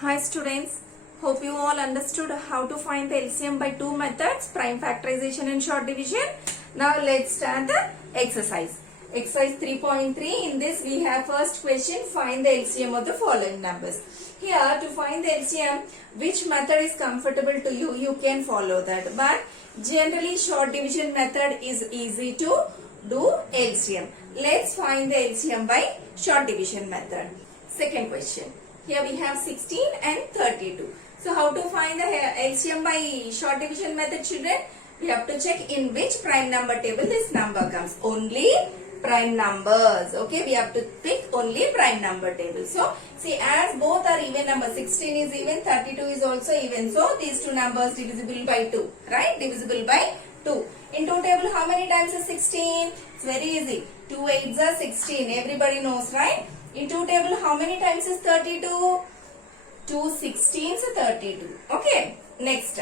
Hi students, hope you all understood how to find the LCM by two methods, prime factorization and short division. Now let's start the exercise. Exercise 3.3, in this we have first question, find the LCM of the following numbers. Here to find the LCM, which method is comfortable to you, you can follow that. But generally short division method is easy to do LCM. Let's find the LCM by short division method. Second question. Here we have 16 and 32. So how to find the LCM by short division method, children? We have to check in which prime number table this number comes. Only prime numbers. Okay, we have to pick only prime number table. So see, as both are even numbers, 16 is even, 32 is also even. So these two numbers divisible by 2. Right? Divisible by 2. In two table, how many times is 16? It's very easy. 2 8s are 16. Everybody knows, right? In two table, how many times is 32? 2 16s 32. Okay. Next.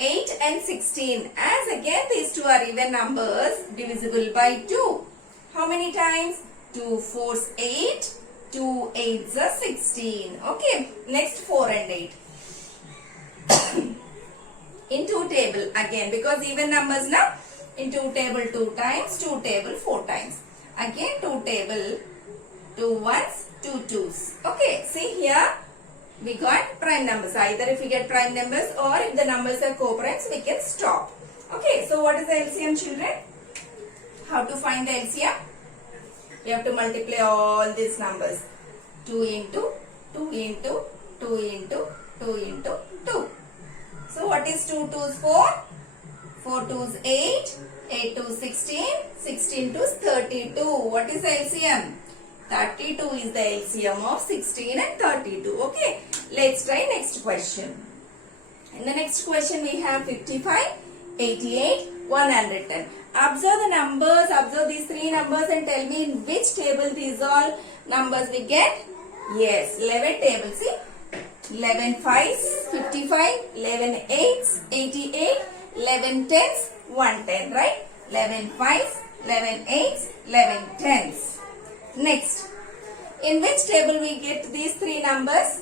8 and 16. As again these two are even numbers, divisible by 2. How many times? 2 4s 8. 2 8s are 16. Okay. Next 4 and 8. In two table again, because even numbers now. In two table 2 times, two table 4 times. Again two table 2 ones, 2 twos. Okay, see here we got prime numbers. Either if we get prime numbers or if the numbers are co-primes, we can stop. Okay, so what is the LCM, children? How to find the LCM? We have to multiply all these numbers. 2 into 2 into 2 into 2 into 2. So what is 2 twos 4? 4 twos 8, 8 twos 16, 16 twos 32. What is the LCM? 32 is the LCM of 16 and 32. Okay. Let's try next question. In the next question we have 55, 88, 110. Observe the numbers. Observe these three numbers and tell me in which table these all numbers we get. Yes, 11 table. See, 11 5s, 55, 11 8s, 88, 11 10s, 110. Right? 11 5s, 11 8s, 11 10s. Next, in which table we get these three numbers?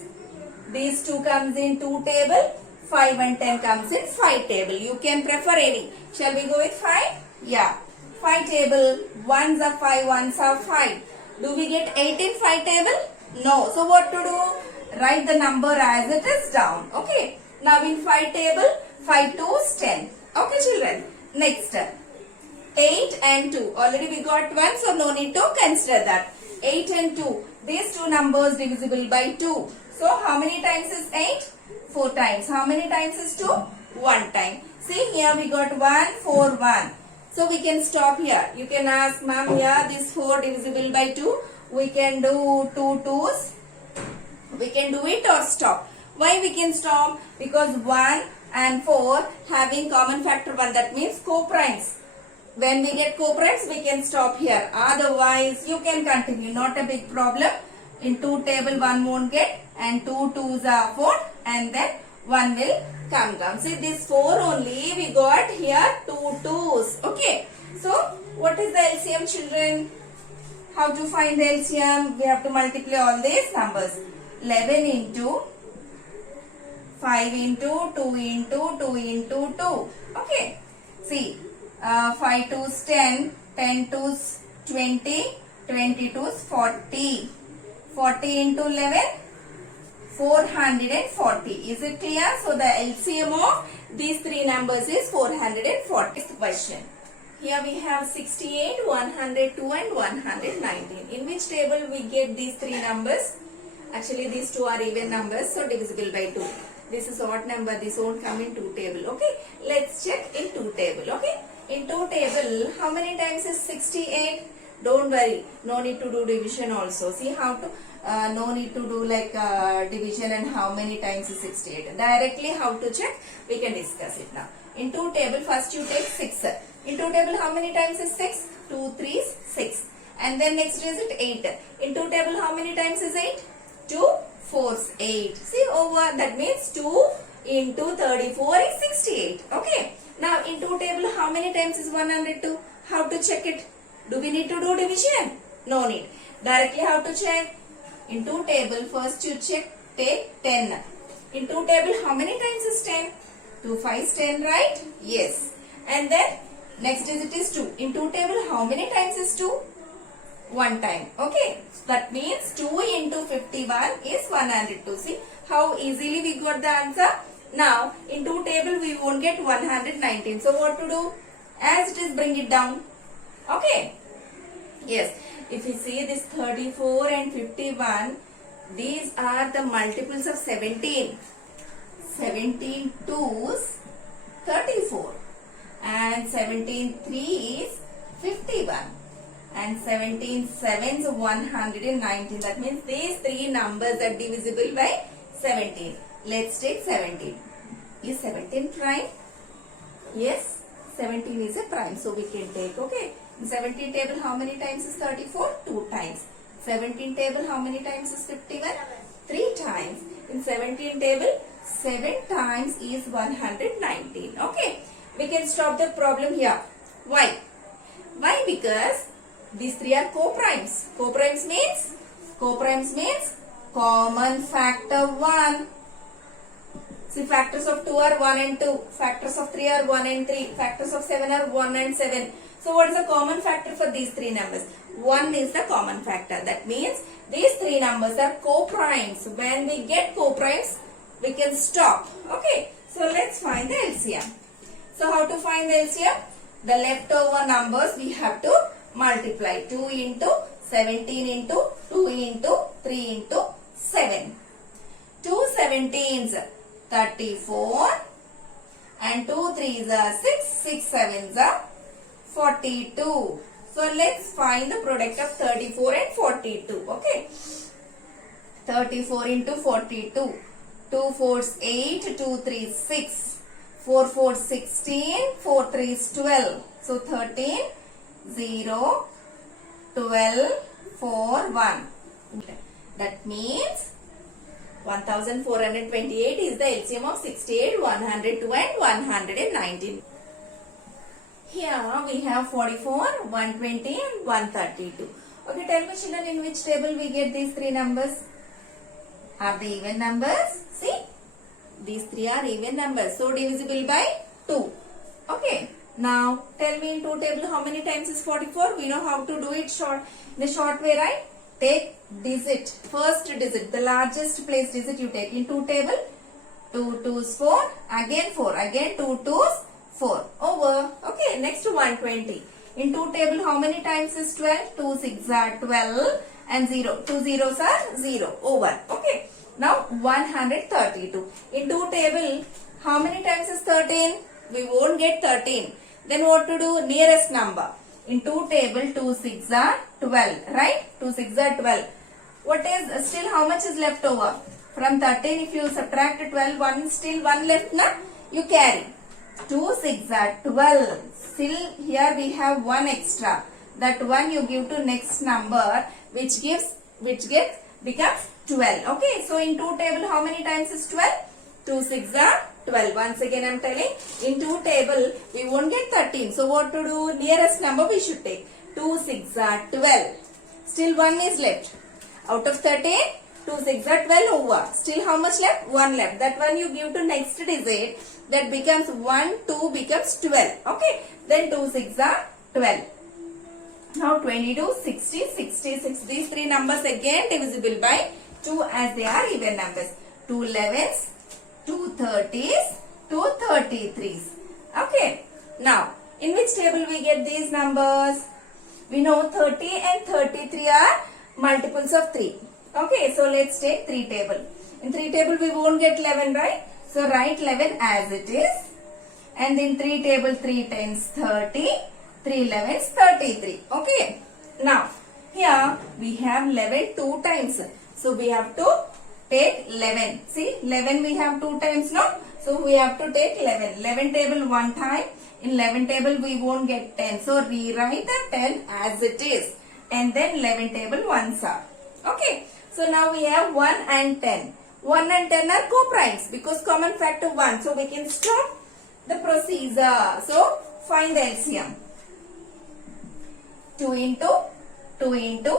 These two comes in 2 table, 5 and 10 comes in 5 table. You can prefer any. Shall we go with 5? Yeah. 5 table, 1s are 5, 1s are 5. Do we get 8 in 5 table? No. So what to do? Write the number as it is down. Okay. Now in 5 table, 5 2s 10. Okay, children. Next. 8 and 2. Already we got 1, so no need to consider that. 8 and 2. These two numbers divisible by 2. So how many times is 8? 4 times. How many times is 2? 1 time. See here we got 1, 4, 1. So we can stop here. You can ask, ma'am, here this 4 divisible by 2. We can do 2 twos. We can do it or stop. Why we can stop? Because 1 and 4 having common factor 1. That means co-primes. When we get co-primes, we can stop here. Otherwise, you can continue. Not a big problem. In 2 table, 1 won't get. And 2 twos are 4. And then 1 will come down. See, this 4 only, we got here 2 twos. Okay. So, what is the LCM, children? How to find the LCM? We have to multiply all these numbers. 11 into 5 into 2 into 2 into 2. Okay. See. 5 twos 10, 10 twos 20, 20 twos 40. 40 into 11, 440. Is it clear? So the LCM of these three numbers is 440. Question. Here we have 68, 102 and 119. In which table we get these three numbers? Actually these two are even numbers, so divisible by 2. This is odd number, this won't come in 2 table. Okay. Let's check in 2 table. Okay. In 2 table, how many times is 68? Don't worry. No need to do division also. See how to, no need to do like division and how many times is 68. Directly how to check, we can discuss it now. In 2 table, first you take 6. In 2 table, how many times is 6? 2 3s 6. And then next is it 8. In 2 table, how many times is 8? 2 4s 8. See over, that means 2 into 34 is 68. Okay. Now in 2 table, how many times is 102? How to check it? Do we need to do division? No need. Directly how to check? In 2 table, first you check take 10. In 2 table, how many times is 10? 2 5s 10, right? Yes. And then next digit is 2. In 2 table, how many times is 2? 1 time. Okay. That means 2 into 51 is 102. See how easily we got the answer? Now, in 2 table, we won't get 119. So, what to do? As it is, bring it down. Okay. Yes. If you see this 34 and 51, these are the multiples of 17. 17 2s 34 and 17 3s 51 and 17 7s 119. That means these three numbers are divisible by 17. Let's take 17. Is 17 prime? Yes, 17 is a prime, so we can take. Okay. In 17 table, how many times is 34? 2 times. 17 table, how many times is 51? 3 times. In 17 table, 7 times is 119. Okay. We can stop the problem here. Why? Why? Because these three are co-primes. Co-primes means common factor 1. See, factors of 2 are 1 and 2. Factors of 3 are 1 and 3. Factors of 7 are 1 and 7. So, what is the common factor for these three numbers? 1 is the common factor. That means these three numbers are co-primes. When we get co-primes, we can stop. Okay. So, let's find the LCM. So, how to find the LCM? The leftover numbers we have to multiply. 2 into 17 into 2 into 3 into 7. 2 17s 34 and 2 3s are 6, 6 7s are 42. So, let's find the product of 34 and 42. Okay. 34 into 42. 2 4s 8, 2 3s 6. 4 4 16, 4 3s 12. So, 13, 0, 12, 4, 1. That means 1428 is the LCM of 68, 102 and 119. Here we have 44, 120 and 132. Okay, tell me children, in which table we get these three numbers? Are they even numbers? See, these three are even numbers. So, divisible by 2. Okay. Now, tell me in 2 table how many times is 44? We know how to do it in the short way, right? Take digit, first digit, the largest place digit you take. In 2 table, 2 2s 4, again 4, again 2 2s 4, over. Okay, next 120. In 2 table, how many times is 12? 2 6 are 12 and 0. 2 zeros are 0, over. Okay, now 132. In 2 table, how many times is 13? We won't get 13. Then what to do? Nearest number. In 2 table, 2 6 are 12, right? 2 6 are 12. What is, still how much is left over? From 13, if you subtract 12, still 1 left, na? You carry. 2 6 are 12. Still here we have 1 extra. That 1 you give to next number, which becomes 12. Okay, so in 2 table, how many times is 12? 2 6 are 12. Once again I am telling, in 2 table, we won't get 13. So what to do? Nearest number we should take. 2 6 are 12. Still 1 is left. Out of 13, 2 6 are 12 over. Still how much left? 1 left. That one you give to next digit. That becomes 1, 2 becomes 12. Okay. Then 2 6 are 12. Now 22, 60, 66. These three numbers again divisible by 2 as they are even numbers. 2 11s, 2 30s, 2 33s. Okay. Now, in which table we get these numbers? We know 30 and 33 are multiples of 3. Okay. So, let's take 3 table. In 3 table we won't get 11, right? So, write 11 as it is. And in 3 table, 3 times 30, 3 11s 33. Okay. Now, here we have 11 2 times. So, we have to take 11. See, 11 we have 2 times now. So, we have to take 11. 11 table 1 time. In 11 table we won't get 10. So, rewrite the 10 as it is. And then 11 table ones are. Okay. So, now we have 1 and 10. 1 and 10 are co-primes because common factor 1. So, we can stop the procedure. So, find the LCM. 2 into 2 into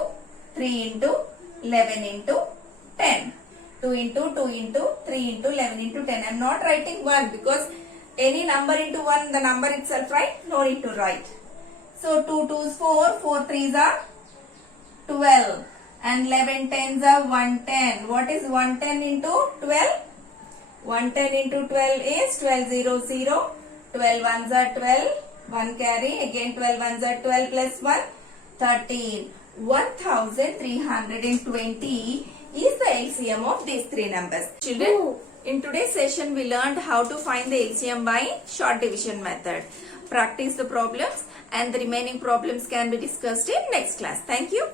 3 into 11 into 10. 2 into 2 into 3 into 11 into 10. I am not writing 1 because any number into 1, the number itself, right? No need to write. So 2 2s 4, 4 3s are 12 and 11 10s are 110. What is 110 into 12? 110 into 12 is 12 0 0. 12 ones are 12. 1 carry. Again 12 ones are 12 plus 1. 13. 1320 is the LCM of these three numbers. Children, in today's session we learned how to find the LCM by short division method. Practice the problems and the remaining problems can be discussed in next class. Thank you.